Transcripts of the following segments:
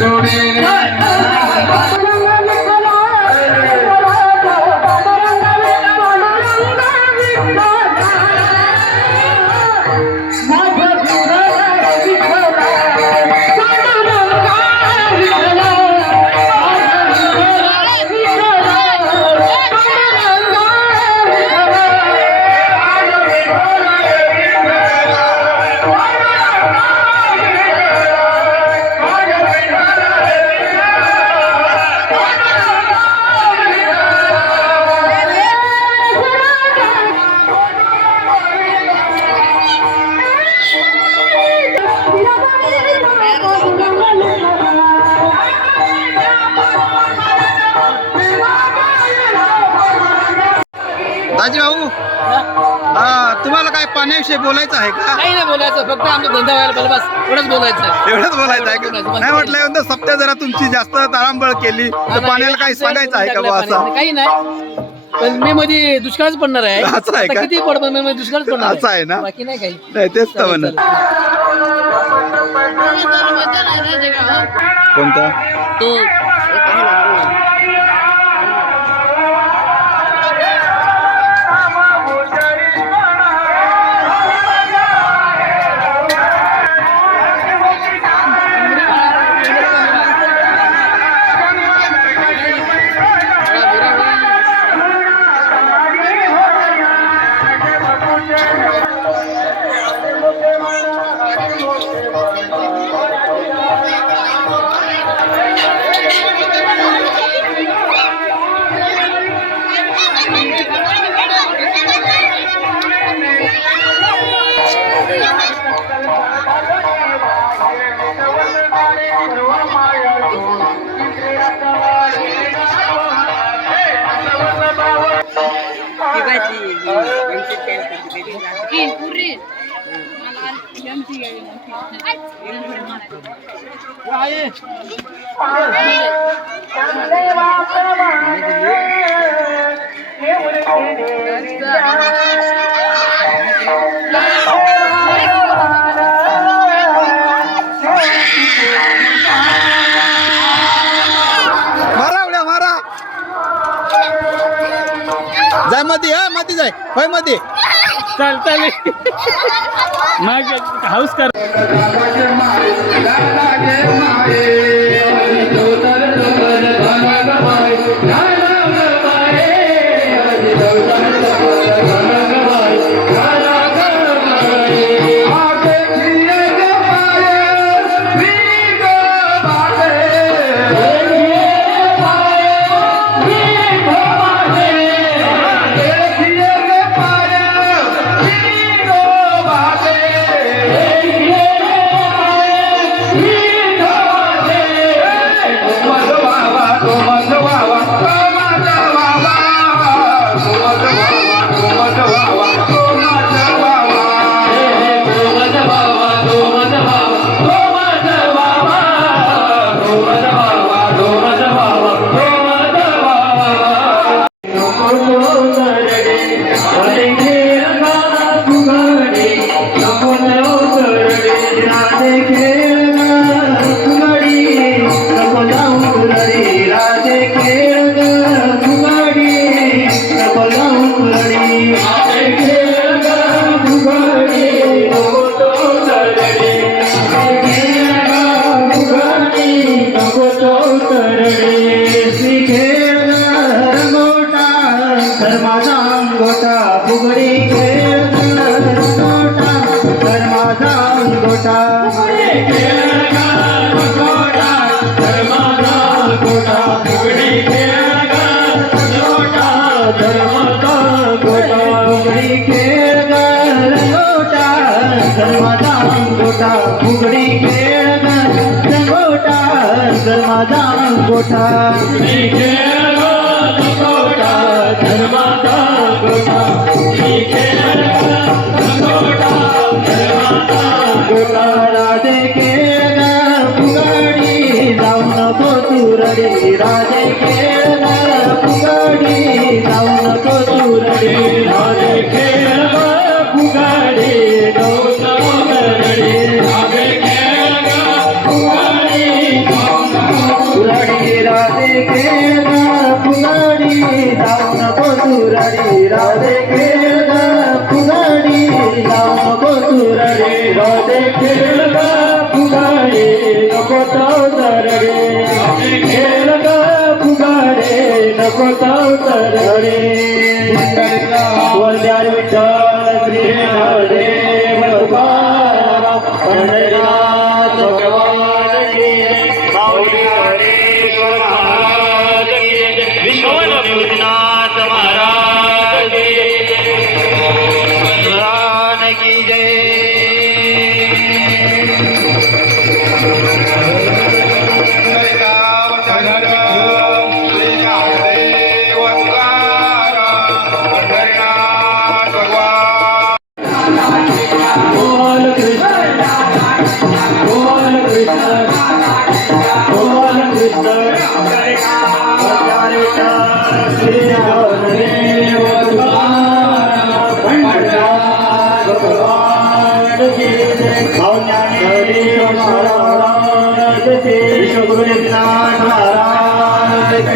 जोडे दाजी भाऊ हा तुम्हाला काय पाण्याविषयी बोलायचं आहे का? काही नाही बोलायचं फक्त आमचा धंदा व्हायला पाहिजे बस. एवढंच बोलायचं आहे. एवढंच बोलायचं आहे का? नाही म्हटलं एवढं सप्त्या जरा तुमची जास्त ताळांबळ केली तर पाण्याला काही सांगायचं आहे का बुवा असं? काही नाही. पण मे मध्ये दुष्काळच पडणार आहे. असं आहे आता का? किती पड पण मे मध्ये दुष्काळच पडणार असं आहे ना? बाकी नाही काही. नाही तेच तर म्हणत. कोणता? मारा उड्या मारा. जायमध्ये हा मध्ये जाय. होयमध्ये चाल चालेल मग हाऊस कर. धर्माचा गोटा फुगडी खेळ गोटा धर्माचा गोटा धर्माचा गोटा गोटा राधे खेळ फुगडी जाऊ नको तू राधे तू रडे खेळ नको तडे वरदार विठ्ठल श्री हरे पंढरीला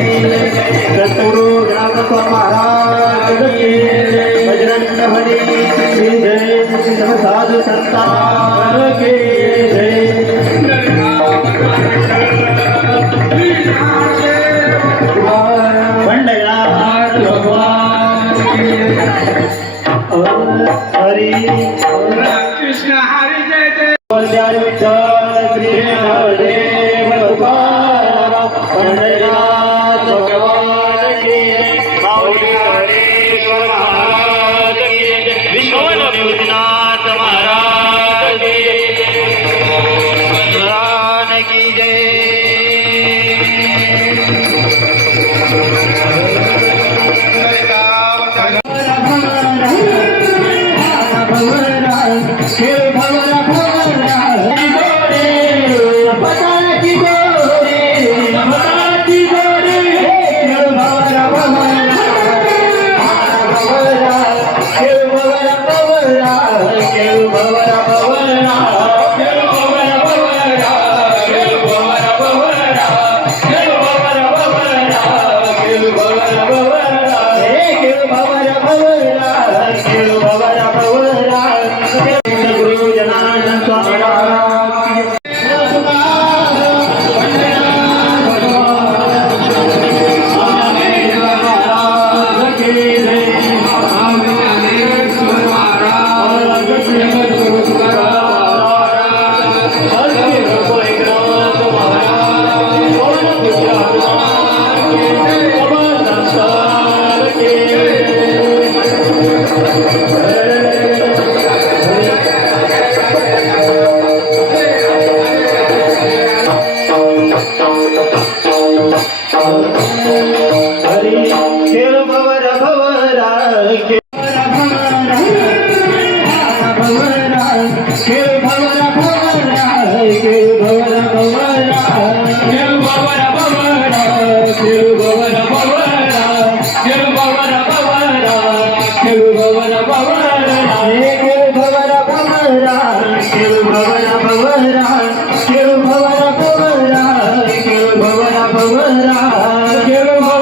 सद्गुरु ज्ञानस्व महाराज बजरंग हरी श्री जय संता हरी खेळ भवर भवरा भवरा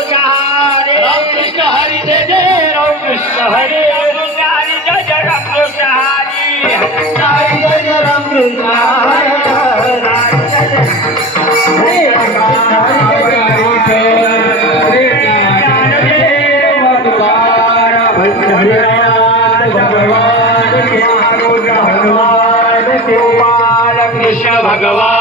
राम कृष्ण हरी जय जय रामकृष्ण हरी रामकृष्ण हरी। जय जय राम कृष्ण हरी जय जय राम कृष्ण भगवान मीराबाई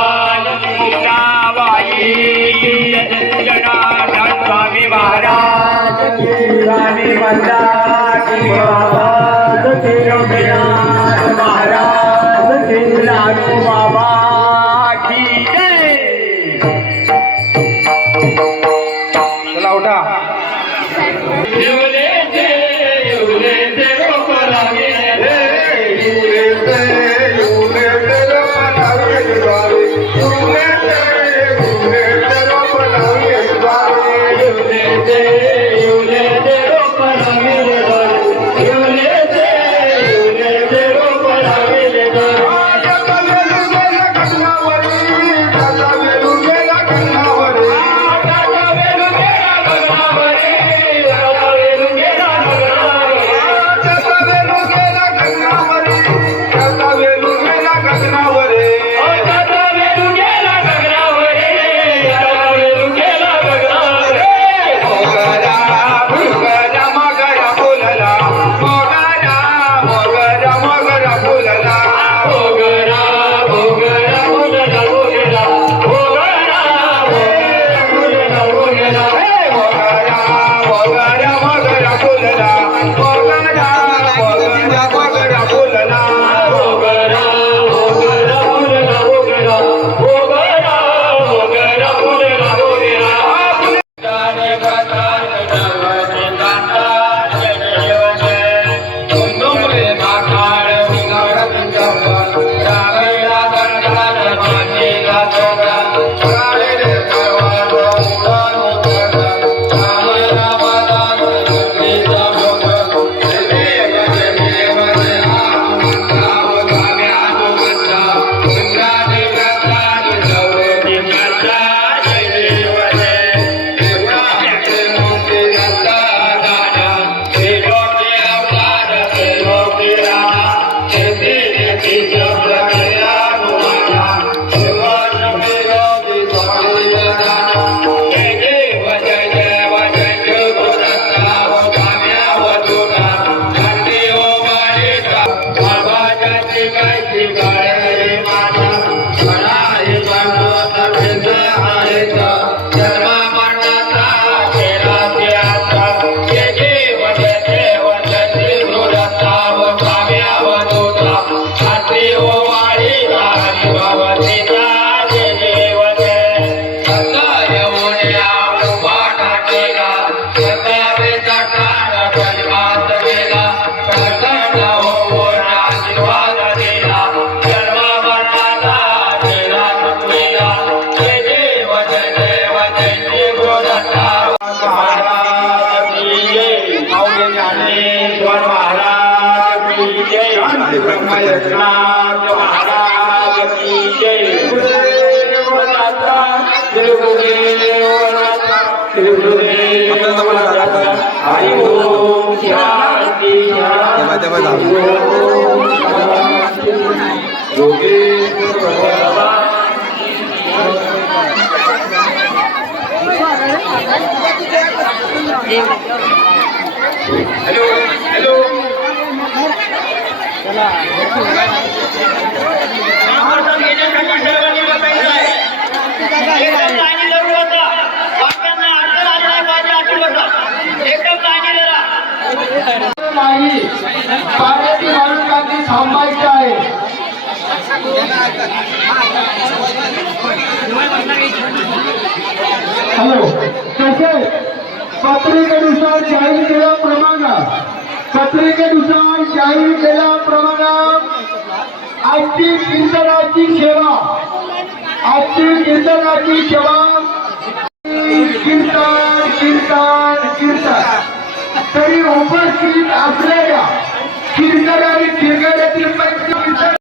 ब्रह्मयज्ञनाथ महाराज की जय गुरुदेव श्री गुरुदेव श्री हरि ओम शांति शांति ओम योगेश्वर भगवान हॅलो हॅलो नाही पाण्याची माणूस थांबायची आहे हॅलो तसेच पत्रिकेनुसार जाहीर केल्याप्रमाणे पत्रिकेनुसार जाहीर केल्याप्रमाणे आजची कीर्तनाची सेवा. आजची कीर्तनाची सेवा. कीर्तन कीर्तन कीर्तन. तरी उपस्थित असलेल्या कीर्तन आणि कीर्तनातील पंच